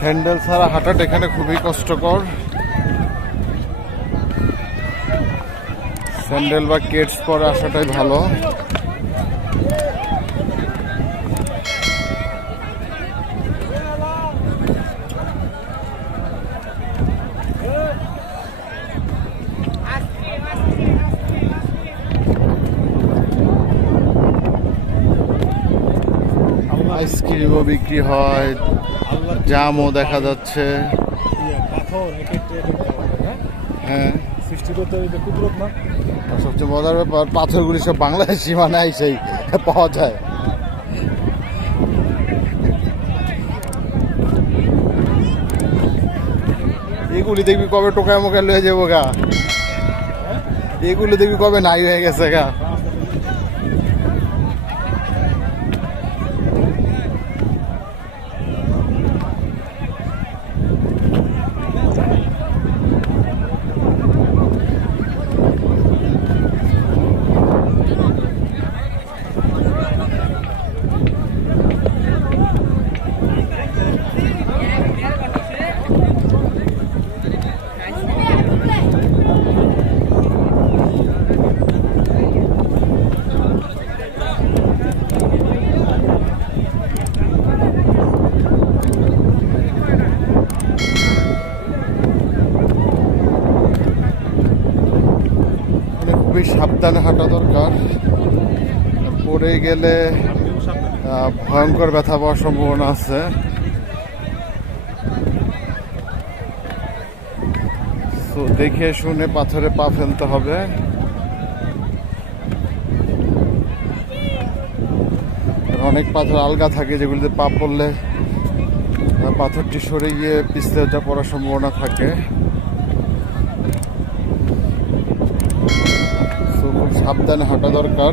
Sandal ছাড়া হাঁটাটা এখানে খুবই কষ্টকর। স্যান্ডেল বা কেটস পরে আসাটাই ভালো। আইসক্রিমও বিক্রি হয় জামও দেখা যাচ্ছে। ইয়ে, হ্যাঁ হ্যাঁ? সবচেয়ে মজার ব্যাপার পাথরগুলি সব বাংলাদেশ সীমানায় সেই পাওয়া যায়। এগুলি দেখবি কবে টোকায় মোকায় লয়ে যাব গা। এগুলি দেখবি কবে নাই হয়ে গেছে গা। খুবই সাবধানে হাঁটা দরকার। পড়ে গেলে ভয়ঙ্কর ব্যথা পাওয়ার সম্ভাবনা আছে। তো দেখে শুনে পাথরে পা ফেলতে হবে। অনেক পাথর আলগা থাকে যেগুলিতে পা পড়লে পাথরটি সরে গিয়ে পিছলে পড়ার সম্ভাবনা থাকে। সাবধানে হাঁটা দরকার।